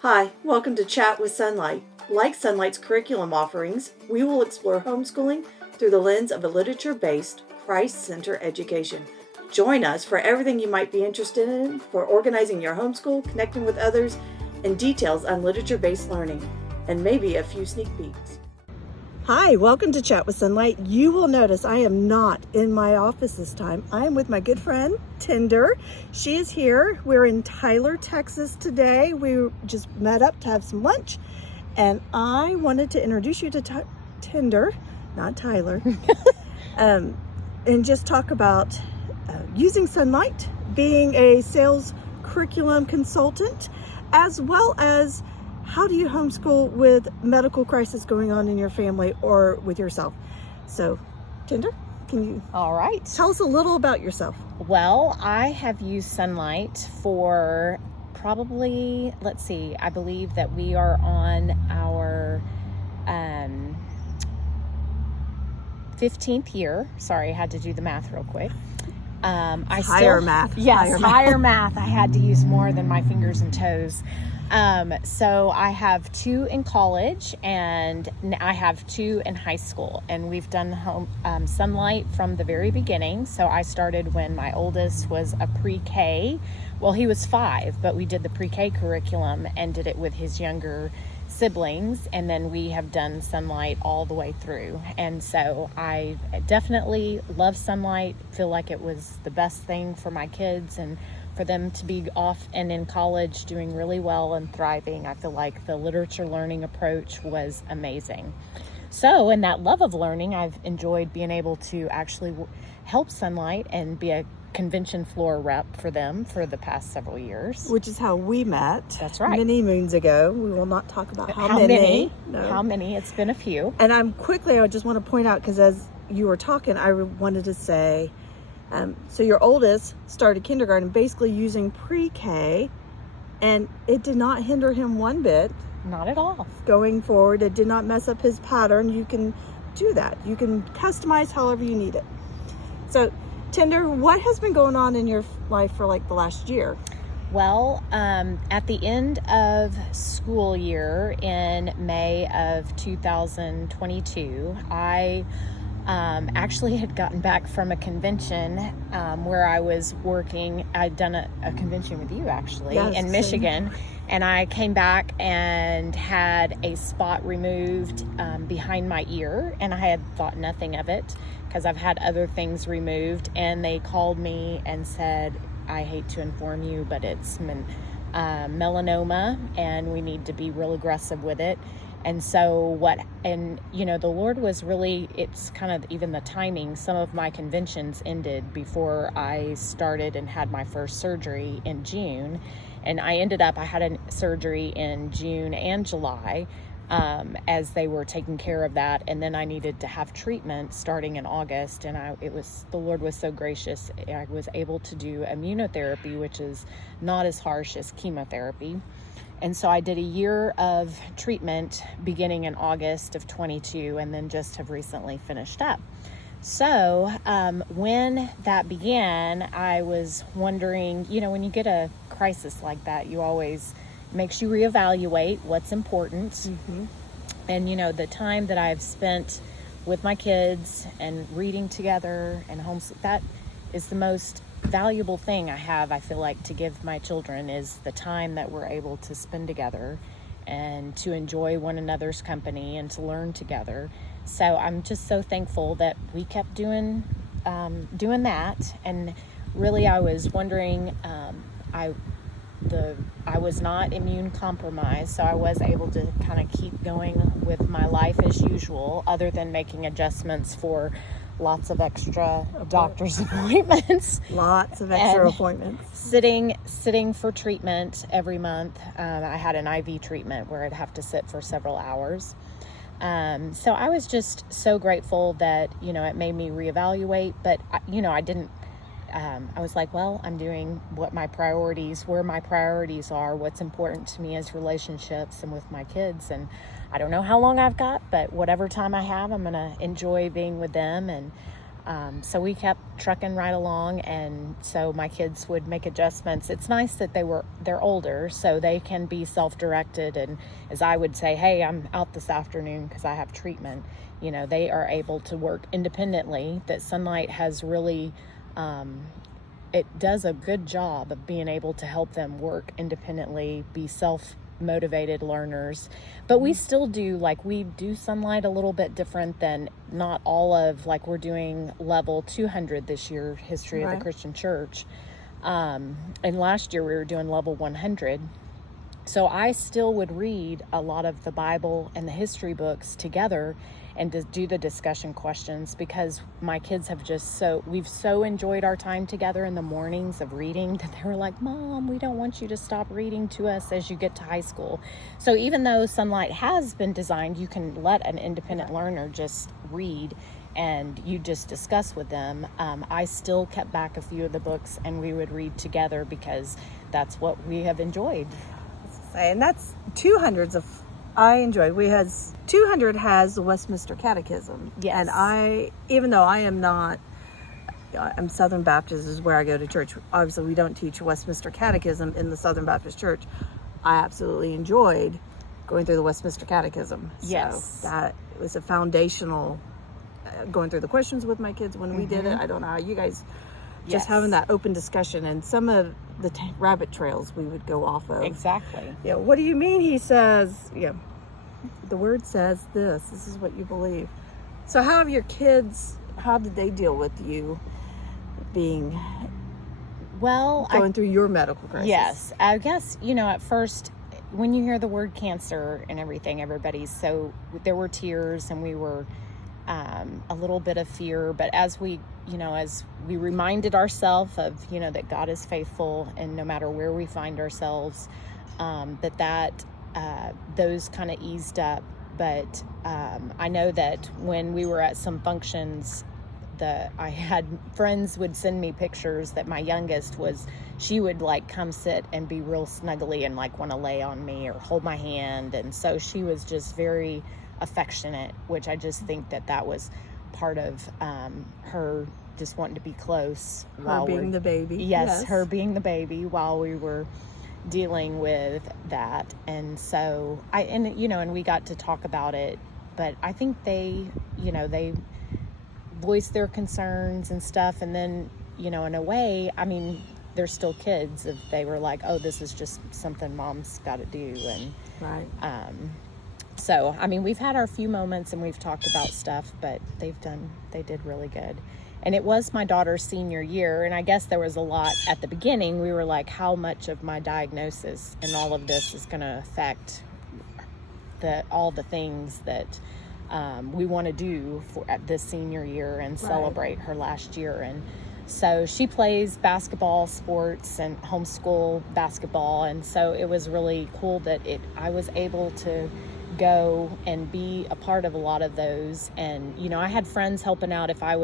Hi, welcome to Chat with Sonlight. Like Sonlight's curriculum offerings, we will explore homeschooling through the lens of a literature-based, Christ-centered education. Join us for everything you might be interested in for organizing your homeschool, connecting with others, and details on literature-based learning, and maybe a few sneak peeks. Hi, welcome to Chat with Sonlight. You will notice I am not in my office this time. I am with my good friend, Tinder. She is here. We're in Tyler, Texas today. We just met up to have some lunch, and I wanted to introduce you to Tinder, not Tyler, and just talk about using Sonlight, being a sales curriculum consultant, as well as how do you homeschool with medical crisis going on in your family or with yourself? So, Tinder, can you All right. tell us a little about yourself? Well, I have used Sonlight for probably, I believe that we are on our 15th year. Sorry, I had to do the math real quick. Higher math. Yes, higher math. I had to use more than my fingers and toes. So I have 2 in college and I have 2 in high school, and we've done Sonlight from the very beginning. So I started when my oldest was a pre-K. Well, he was 5, but we did the pre-K curriculum and did it with his younger siblings, and then we have done Sonlight all the way through. And so I definitely love Sonlight, feel like it was the best thing for my kids and for them to be off and in college doing really well and thriving. I feel like the literature learning approach was amazing. So in that love of learning, I've enjoyed being able to actually help Sonlight and be a convention floor rep for them for the past several years. Which is how we met. That's right. Many moons ago. We will not talk about How many? No. How many? It's been a few. And I just want to point out, because as you were talking, I wanted to say, so your oldest started kindergarten basically using pre-K, and it did not hinder him one bit. Not at all. Going forward, it did not mess up his pattern. You can do that. You can customize however you need it. So, Tinder, what has been going on in your life for like the last year? Well, at the end of school year in May of 2022, I actually had gotten back from a convention where I was working. I'd done a convention with you actually in Michigan, and I came back and had a spot removed behind my ear, and I had thought nothing of it because I've had other things removed, and they called me and said, I hate to inform you, but it's melanoma, and we need to be real aggressive with it. And so the Lord was really, it's kind of even the timing. Some of my conventions ended before I started and had my first surgery in June. And I had a surgery in June and July as they were taking care of that. And then I needed to have treatment starting in August. And the Lord was so gracious. I was able to do immunotherapy, which is not as harsh as chemotherapy. And so I did a year of treatment beginning in August of 22, and then just have recently finished up. So when that began, I was wondering, when you get a crisis like that, makes you reevaluate what's important. Mm-hmm. And, the time that I've spent with my kids and reading together and homeschool, that is the most valuable thing I feel like, to give my children, is the time that we're able to spend together and to enjoy one another's company and to learn together. So I'm just so thankful that we kept doing that. And really, I was wondering, I was not immune compromised, so I was able to kind of keep going with my life as usual, other than making adjustments for lots of extra doctor's appointments. Lots of extra appointments. Sitting for treatment every month. I had an IV treatment where I'd have to sit for several hours. So I was just so grateful that, it made me reevaluate, but I didn't, I was like, well, I'm doing where my priorities are, what's important to me as relationships and with my kids. And I don't know how long I've got, but whatever time I have, I'm going to enjoy being with them. And So we kept trucking right along, and so my kids would make adjustments. It's nice that they're older, so they can be self-directed, and as I would say, hey, I'm out this afternoon because I have treatment, they are able to work independently. That Sonlight has really, it does a good job of being able to help them work independently, be self-motivated learners. But we still do, we do Sonlight a little bit different than not all of, we're doing level 200 this year, History of the Christian Church. And last year we were doing level 100. So I still would read a lot of the Bible and the history books together and to do the discussion questions, because my kids have we've so enjoyed our time together in the mornings of reading that they were like, Mom, we don't want you to stop reading to us as you get to high school. So even though Sonlight has been designed, you can let an independent learner just read and you just discuss with them. I still kept back a few of the books and we would read together because that's what we have enjoyed. And that's 200s of I enjoyed. 200 has the Westminster Catechism. Yes. And even though I'm Southern Baptist is where I go to church. Obviously, we don't teach Westminster Catechism in the Southern Baptist Church. I absolutely enjoyed going through the Westminster Catechism. Yes. So that was a foundational, going through the questions with my kids when we did it. I don't know how you guys, just having that open discussion, and some of the rabbit trails we would go off of. Exactly. Yeah. What do you mean? He says, the word says this. This is what you believe. So how have your kids, how did they deal with you being, going through your medical crisis? Yes. I guess, at first, when you hear the word cancer and everything, there were tears and we were a little bit of fear, but as we reminded ourselves of, that God is faithful, and no matter where we find ourselves, those kind of eased up. But I know that when we were at some functions, I had friends would send me pictures that my youngest she would come sit and be real snuggly and want to lay on me or hold my hand. And so she was just very affectionate, which I just think that was part of her just wanting to be close. Her being the baby. Yes, her being the baby while we were dealing with that. And so and we got to talk about it, but I think they voiced their concerns and stuff. And then, in a way, they're still kids. If they were like, oh, this is just something Mom's got to do. And so, we've had our few moments and we've talked about stuff, but they did really good. And it was my daughter's senior year, and I guess there was a lot at the beginning. We were like, how much of my diagnosis and all of this is going to affect all the things that we want to do at this senior year and celebrate her last year. And so she plays basketball, sports, and homeschool basketball. And so it was really cool that I was able to go and be a part of a lot of those. And, I had friends helping out if I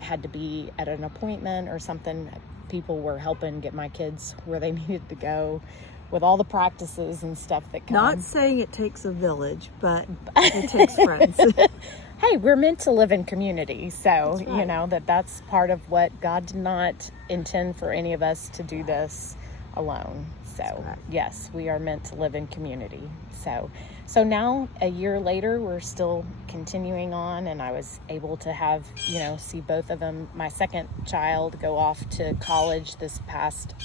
had to be at an appointment or something. People were helping get my kids where they needed to go with all the practices and stuff that come. Not saying it takes a village, but it takes friends. Hey, we're meant to live in community. So, right. that's part of what God did not intend for any of us to do this alone. So, yes, we are meant to live in community. So now, a year later, we're still continuing on, and I was able to have, see both of them, my second child, go off to college this past,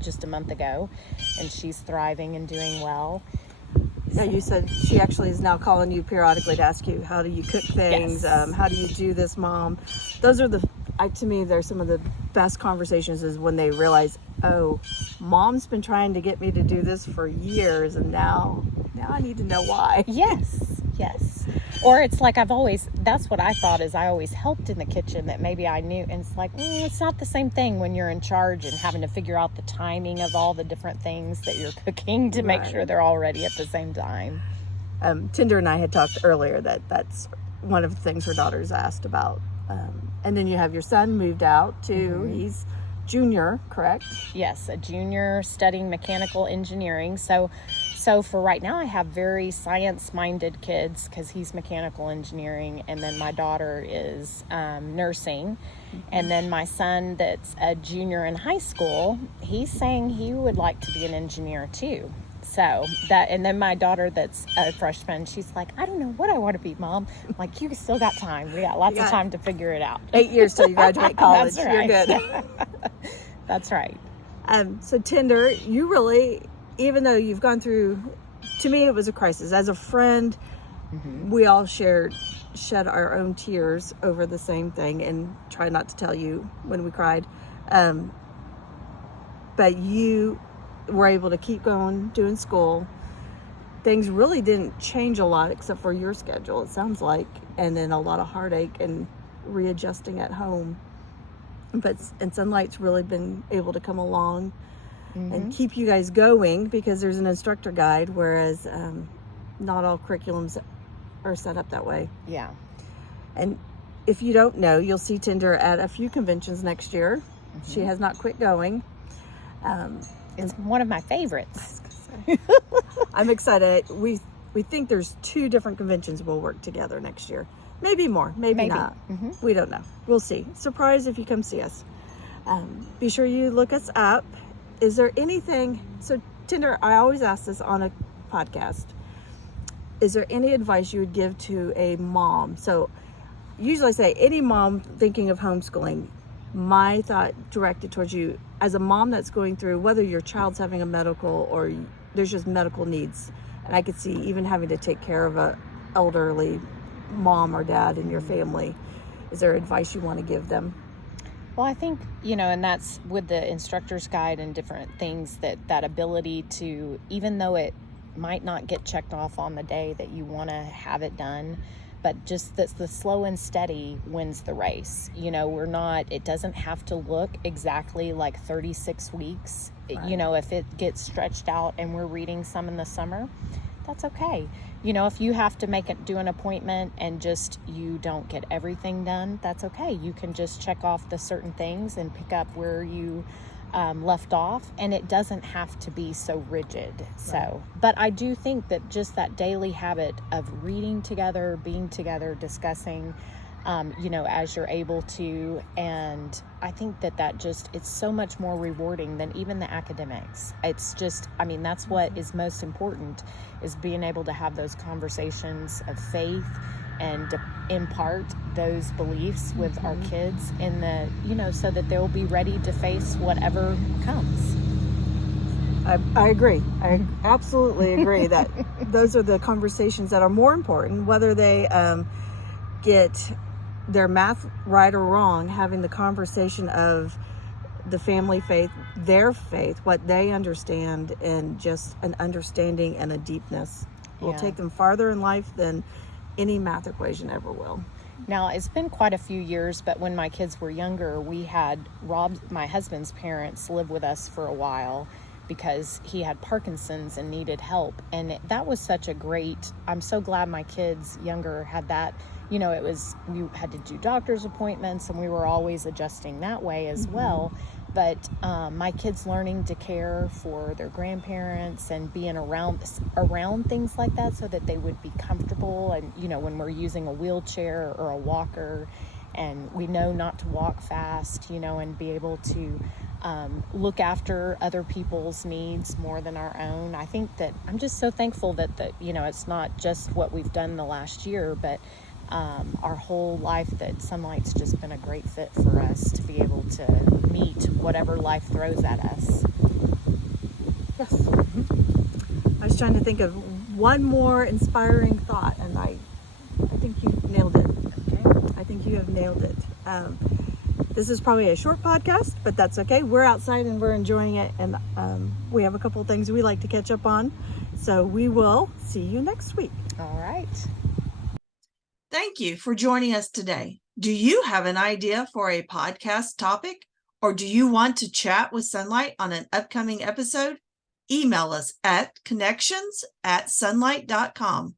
just a month ago, and she's thriving and doing well. Yeah, you said she actually is now calling you periodically to ask you, how do you cook things? Yes. How do you do this, Mom? Those are to me, they're some of the best conversations, is when they realize, oh, Mom's been trying to get me to do this for years, and now I need to know why. Yes. Or it's like that's what I thought, is I always helped in the kitchen, that maybe I knew, and it's like, it's not the same thing when you're in charge and having to figure out the timing of all the different things that you're cooking to make sure they're all ready at the same time. Tinder and I had talked earlier that's one of the things her daughter's asked about. And then you have your son moved out too. He's junior, correct? Yes, a junior studying mechanical engineering. So So for right now, I have very science-minded kids because he's mechanical engineering, and then my daughter is nursing. And then my son that's a junior in high school, he's saying he would like to be an engineer too. So that, and then my daughter that's a freshman, she's like, I don't know what I want to be, Mom. I'm like, you still got time. We got lots of time to figure it out. 8 years till you graduate college. That's right. You're good. That's right. So Tinder, you really, even though you've gone through, to me it was a crisis. As a friend, we all shed our own tears over the same thing, and try not to tell you when we cried. But you were able to keep going, doing school. Things really didn't change a lot except for your schedule, it sounds like, and then a lot of heartache and readjusting at home. And Sonlight's really been able to come along and keep you guys going, because there's an instructor guide, whereas not all curriculums are set up that way. Yeah. And if you don't know, you'll see Tinder at a few conventions next year. She has not quit going. It's one of my favorites. I'm excited. We think there's 2 different conventions we'll work together next year. Maybe more, maybe not. We don't know. We'll see. Surprise if you come see us. Be sure you look us up. Is there anything, so Tinder, I always ask this on a podcast. Is there any advice you would give to a mom? So usually I say any mom thinking of homeschooling, my thought directed towards you as a mom that's going through, whether your child's having a medical or there's just medical needs. And I could see even having to take care of a elderly mom or dad in your family. Is there advice you want to give them? Well, I think, and that's with the instructor's guide and different things, that ability to, even though it might not get checked off on the day that you want to have it done, but just the slow and steady wins the race. It doesn't have to look exactly like 36 weeks. Right. If it gets stretched out and we're reading some in the summer, that's okay. If you have to do an appointment and just you don't get everything done, that's okay. You can just check off the certain things and pick up where you left off, and it doesn't have to be so rigid. So, but I do think that just that daily habit of reading together, being together, discussing, as you're able to, and I think that it's so much more rewarding than even the academics. It's just, that's what is most important, is being able to have those conversations of faith and to impart those beliefs with our kids in so that they'll be ready to face whatever comes. I agree. I absolutely agree that those are the conversations that are more important, whether they get their math right or wrong. Having the conversation of the family faith, their faith, what they understand, and just an understanding and a deepness will take them farther in life than any math equation ever will. Now, it's been quite a few years, but when my kids were younger, we had my husband's parents, live with us for a while because he had Parkinson's and needed help. And that was such a great, I'm so glad my kids younger had that. We had to do doctor's appointments, and we were always adjusting that way as well. But my kids learning to care for their grandparents and being around things like that, so that they would be comfortable. And when we're using a wheelchair or a walker, and we know not to walk fast, and be able to look after other people's needs more than our own. I think that I'm just so thankful that it's not just what we've done the last year, but our whole life, that Sonlight's just been a great fit for us to be able to meet whatever life throws at us. Yes. I was trying to think of one more inspiring thought, and I think you nailed it. Okay. I think you have nailed it. This is probably a short podcast, but that's okay. We're outside and we're enjoying it, and we have a couple of things we like to catch up on. So we will see you next week. All right. Thank you for joining us today. Do you have an idea for a podcast topic, or do you want to chat with Sonlight on an upcoming episode? Email us at connections@sonlight.com.